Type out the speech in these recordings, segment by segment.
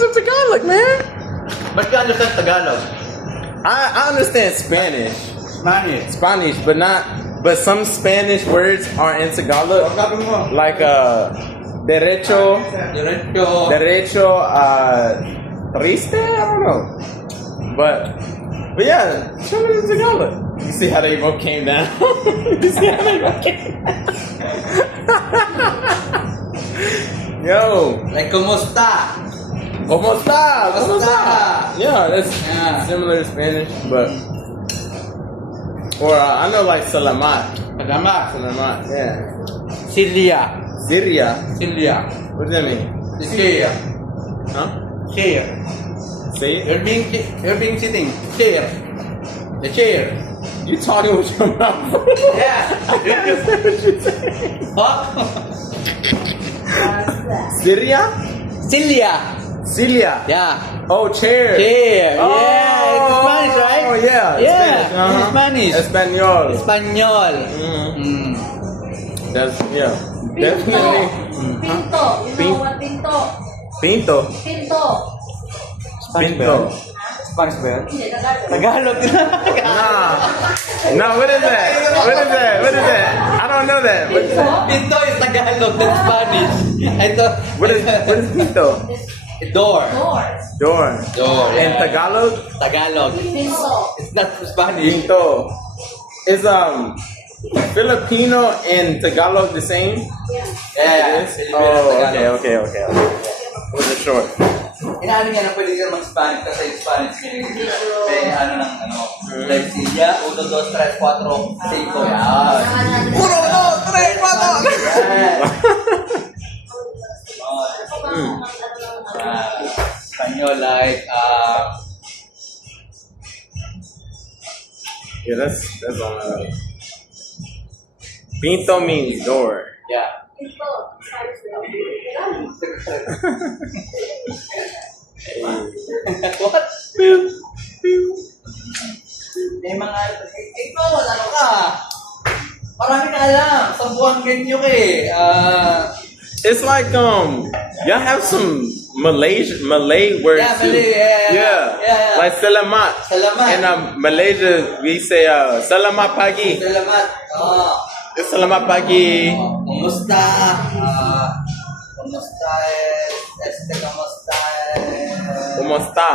some Tagalog, man. But you understand Tagalog? I understand Spanish. Spanish. But some Spanish words are in Tagalog. Like derecho, triste, I don't know. But yeah, show me the Tagalog. You see how they both came down? You see how they both came down? Yo, Like, kumusta? ¿cómo está? ¿Cómo Kumusta? está? Yeah, that's Yeah. similar to Spanish, but or I know like salamat. Salamat. Salamat, yeah. Silya. Syria. What does that mean? Chair. Huh? Chair. See? You're being sitting. Chair. The chair. You talking with your mouth? Yeah. Huh? Syria? Silya. Celia. Yeah. Oh, chair. Chair. Oh, Yeah. It's Spanish, right? Oh, yeah. Yeah. Spanish. It's Spanish. Espanol. Espanyol. Mm. That's, yeah. Definitely. Pinto. You know what pinto? Pinto. Pinto. Pinto. Spanish ba yan? Hindi, Tagalog. Tagalog. Nah. No, what is that? What is that? What is that? I don't know that. What is that? Pinto is Tagalog, that's Spanish. Ito. What is pinto? Door. Doors. Door. Door. In Yeah. Tagalog? Pinto. Tagalog. It's not Spanish. Pinto. Is Filipino and Tagalog the same? Yeah. It is? Oh, okay. Was it short? Inaano niya na pwede siya mag-Spanish kasi yung Spanish niya. May ano ng like Silya, 1, 2, 3, 4, 5. Yan. 1, 2, 3, 4. Spanyol like Yeah, that's all I know. Pinto means door. yeah. Pinto. What? May mga ikaw ano ka? Marami na alam sa buwang ganyo eh. It's like y'all have some Malay words Yeah, too. Malay, yeah. Like salamat. Salamat. In Malaysia we say salamat pagi. Salamat. It's salamat pagi. Kumusta? Kumusta? Kumusta? Kumusta?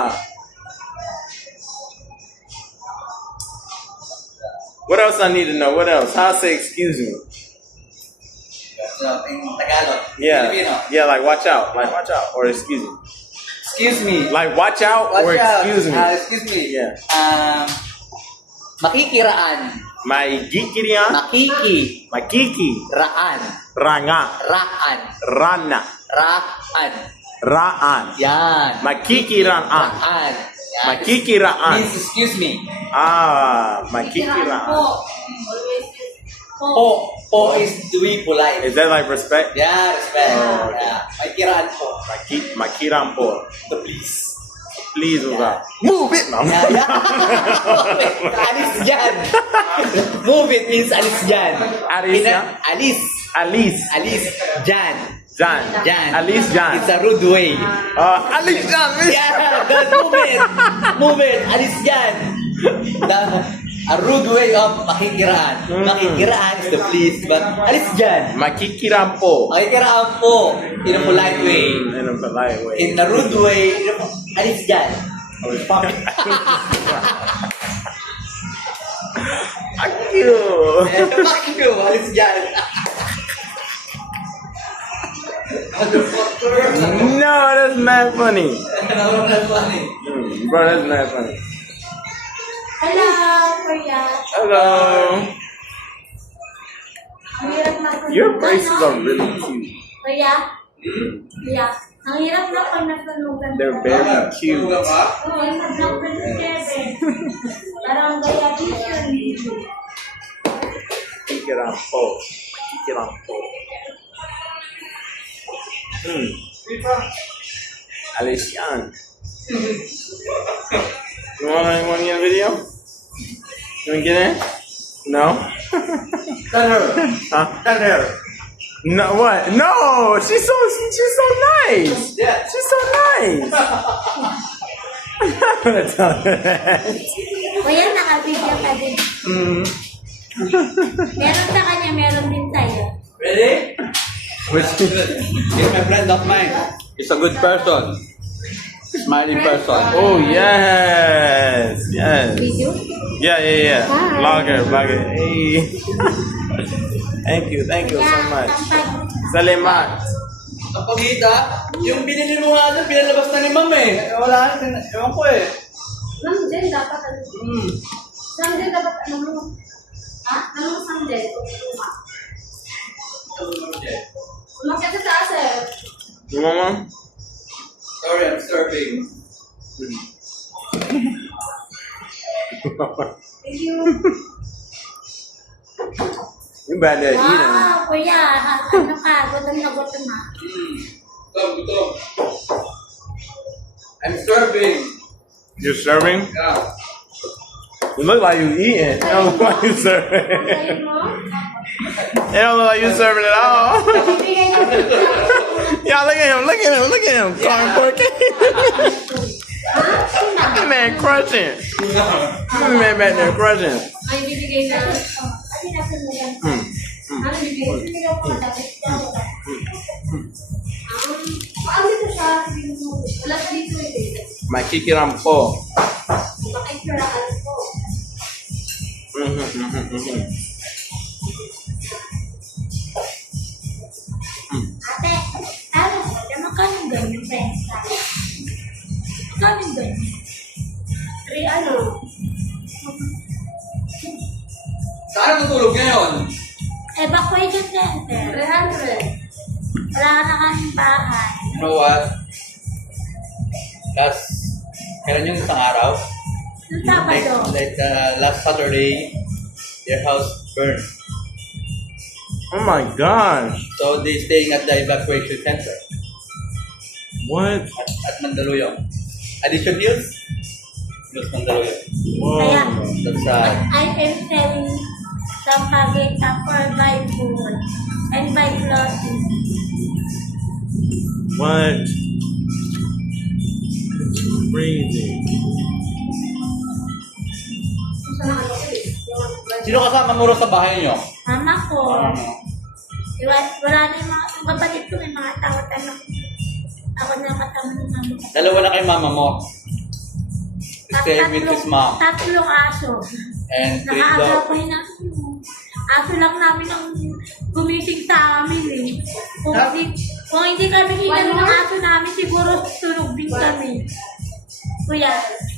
What else I need to know? What else? How I say excuse me? In Tagalog. Yeah. Filipino. Yeah, like watch out. Like watch out. Or excuse me. Excuse me. Like watch out or Watch out. excuse me. Excuse me. Yeah. Makikiraan. Maigikirian. Makiki. Raan. Ranga. Raan. Rana. Raan. Raan. Yan. Makikiraan. Raan. Yan. Makikiraan. Means excuse me. Makikiraan. Always use po. Po is to be polite. Is that like respect? Yeah, respect. Oh, okay. Yeah. Makikiraan po. Makiran po. To please. Please, move it. No. Yeah, yeah. Alis dyan. Move it means alis dyan. Alis dyan? Alis. Alis dyan. Jan. Jan. Alice Jan. It's a rude way. Alice Jan. Yeah, don't move it. Move it. Alis dyan. A rude way of makikiraan. Makikiraan is the please, but alis dyan. Makikiran po. Makikiraan po in a polite way. In a polite way. In a rude way, alis dyan. Fuck you. Fuck you, alis dyan. No, that's not funny. No, that's funny. Bro, that's not funny. Hello, Kuya. Hello. Ang hirap na pag Your braces are really cute. Kuya? Kuya? Ang hirap na pag nasunugan. They're very cute. Oo, sa Block 27. Parang gaya dito. Makikiran po. Makikiran po. Alice Jan. You want to get a video? You want to get in? No? Tell her. Huh? Tell her. No, what? No, she's so nice. Yeah. She's so nice. I'm not gonna tell her that. Kuya, naka-video ka din. Meron sa kanya, meron din sa'yo. Ready? He's my friend of mine. He's a good person. Smiling person. Oh yes, yes. Video? Yeah. Hi. Vlogger. Hey. Thank you so much. Salamat. Ang pagkita, yung binili mo nga doon, pinalabas na ni Ma'am eh. Wala na, ewan ko eh. Ma'am, Jen, dapat ano? Ma'am, Jen, dapat ano mo? Ha? Anong Ma'am Jen? Umakyat sa taas eh. Mama? Sorry, I'm starving. Thank you. You bad at eating. Wow, kuya, ano ka? Gutom na gutom ha. Gutom. I'm starving. You're serving? Yeah. You look like you eating. It don't look like you serving. Sa'yo mo? It don't look like you serving at all. Bibigyan niyo. Y'all look at him. Calling for a cake. That man crushing. That man back there crushing. Ay, bibigay na. Ay, nasa mo yan. Ano bibigay? Bibigay ko na dapat. Paano dito siya? Wala sa dito eh. Makikiram po. Makikiraan ko. Ate, ano? Magkano ganyan pesa? Magkano ganyan? Ano? Saan natulog ngayon? Evacuation center. 300. Wala ka na kaming bahay. You know what? Kailan yung isang araw? Yung Sabado. Last Saturday, their house burned. Oh my gosh. So they staying at the evacuation center What? at Mandaluyong. Addition Hills? Hills Mandaluyong. Kaya, Whoa. That's sad. I am selling some pagita for buy food and buy clothing. What? It's crazy. Sino kasama mo rin sa bahay niyo? Mama ko, wala na yung mga kapatid ko, may mga tawat-anak. Ako na kasama ng mama ko. Dalawa na kay mama mo. Stay with his mom. Tatlong aso. And 3 Nakaaga dogs. ko yun ang aso lang namin ang gumising sa amin eh. Kung hindi kami hinalo ng aso namin, siguro sunog din kami. Kuya,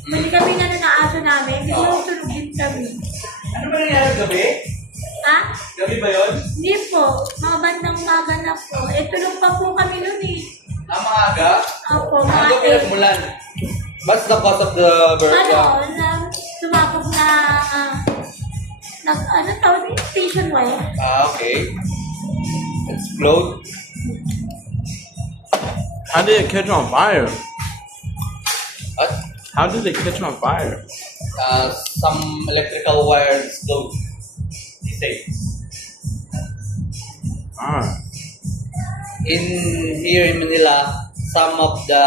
kung hindi kami hinalo ng aso namin, siguro sunog din kami. Ano ba nangyari gabi? Ha? Gabi ba yun? Hindi po. Mga bandang umaga na po. Eh, tulog pa po kami nun eh. Maaga? Opo, Ano mga pinagmulan? What's the cause of the burn? ano, sumabog na, ano tawag yun? Station wire. Okay. Explode? How did it catch on fire? What? How did it catch on fire? Some electrical wire explode. They say. Here in Manila, some of the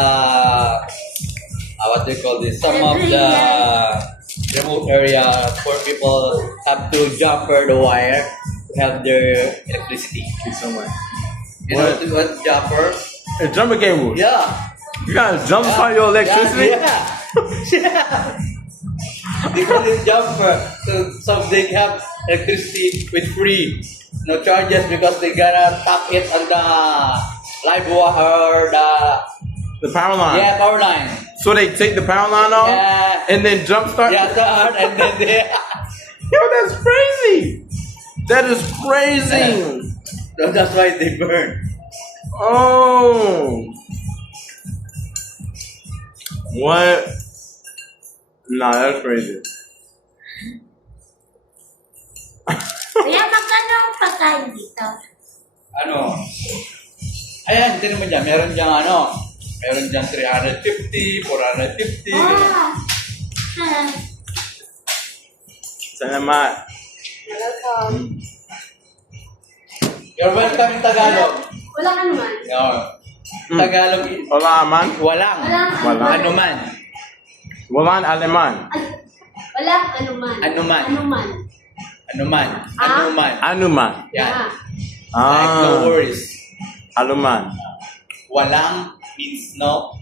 what do you call this? Some of the remote area, poor people have to jump over the wire to have their electricity. Thank you so much. You know what jumper? A jumper cable. Yeah. You gotta jump on your electricity? Yeah. They call it jumper. So they have electricity with free. No charges because they gotta tap it on the live wire or The power line. power line. So they take the power line off Yeah. and then jump start? Yeah, and then they Yo, that's crazy. That is crazy. so that's why they burn. Oh. What? Nah, that's crazy. Kaya magkano ang pagkain dito? Ano? Ayan, tinan mo dyan. Meron dyan 350, 450. Ah! Salamat. Welcome. You're welcome in Tagalog. Walang anuman. No. Tagalog. Wala man. Walang. Walang. Anuman. Walang aleman. Walang anuman. Anuman. Anuman. Anuman. Ah? Anuman. Anuman. Yan. Ah. Like, no worries. Aluman. Walang means no.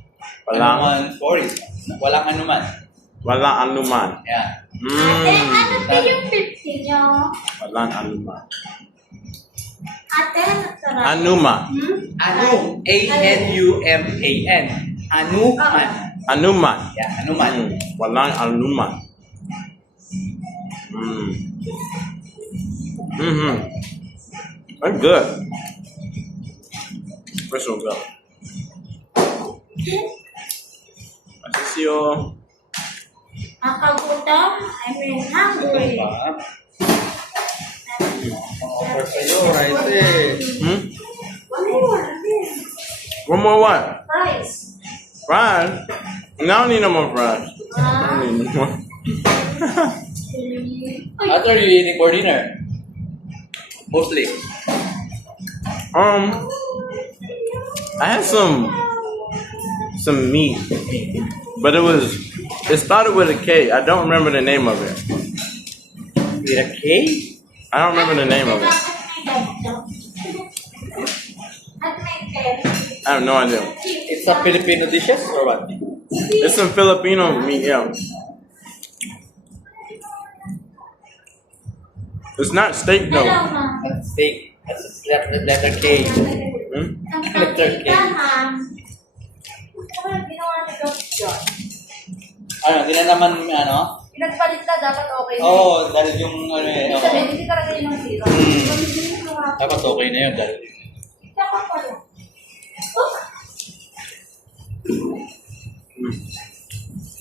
Walang. Anuman, worries. Walang anuman. Walang anuman. Yan. Ate, ano ba yung 50 nyo? Walang anuman. Ate, nasarap. Anuman. Anu. A-N-U-M-A-N. Anuman. Anuman. Yan, anuman. Walang anuman. That's good. This one good. Asisio. Nakagutom? I mean, hungry. Offer sa'yo, rice Hmm? One more. One more what? Fries. Fries? No, I don't need no more fries. I Ah, don't need no more. What are you eating for dinner? Mostly. I had some meat, but it started with a K. I don't remember the name of it. With a K? I don't remember the name of it. At may pen. I have no idea. It's a Filipino dishes or what? It's some Filipino meat, yeah. It's not steak though. Hello, ma'am. That's steak. That's letter K. Hmm? Ang Letter K. pagkita, ma'am. Ano ginawa ni Doc John? Ano, hindi na naman, ano? Pinagpalit na, dapat okay na. Oo, dahil yung, ano eh. Ibig sabihin, hindi talaga yun ang zero. Dapat okay na yun dahil. Dapat pala. Oh,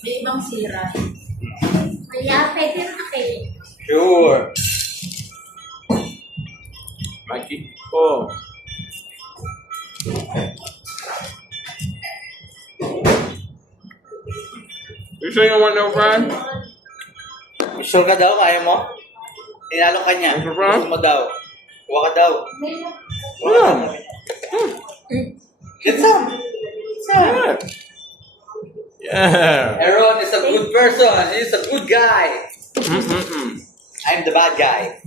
May ibang sira. kaya pwede na kayo. Sure. Mikey. Oh. You sure you don't want no fries? Sure ka daw, kaya mo? Tinalo ka niya. Gusto ba? Gusto mo daw. Kuha ka daw. Yeah. Get some. Yeah. Yeah. Aaron is a good person. He's a good guy. Mm-mm-mm. I'm the bad guy.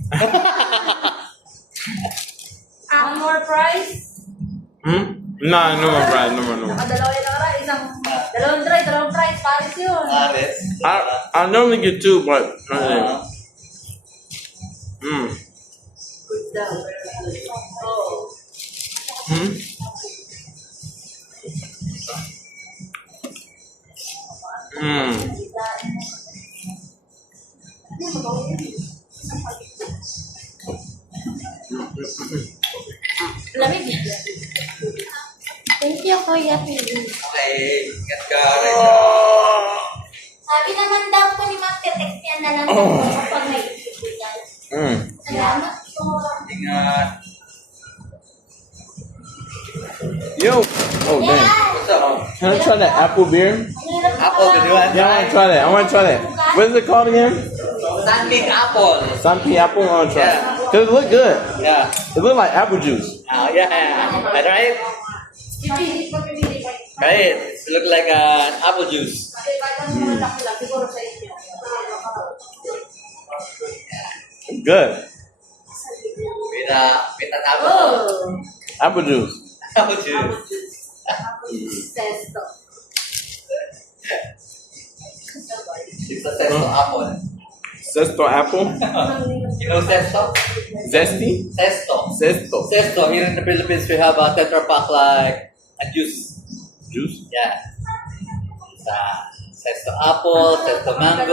One more fries. Hmm? Nah, no more fries. No more, no more. Nakadalawa yun na rin. Dalawang fries. Paris yun. Ares. I normally get two, but mm. Good daw. Oh. Hmm? Mm. Lamig. Thank you, Kuya Philip. Okay. Get ka. Sabi naman daw po ni Ma'am, text niya na lang kapag may ibigay. Mm. Salamat po. Ingat. Yo. Oh, dang. What's up? Can I try that apple beer? Apple, did you want Yeah, I want to try that. I want to try that. What is it called again? Sunlit apple. Sunpea apple? I want to try it. Yeah. Because it look good. Yeah. It look like apple juice. Yeah. I tried. Pipili ko. Right. It look like an apple juice. Kasi kahit ang mga laki lang, siguro sa inyo. It's good. With an apple. Oh! Apple juice. Apple juice. Sesto. It's a Sesto apple. Zesto apple? You know Sesto? Zesty? Sesto. Zesto. Sesto. Here in the Philippines, we have a Tetra Pak like a juice. Juice? Yeah. It's a Sesto apple, Sesto mango.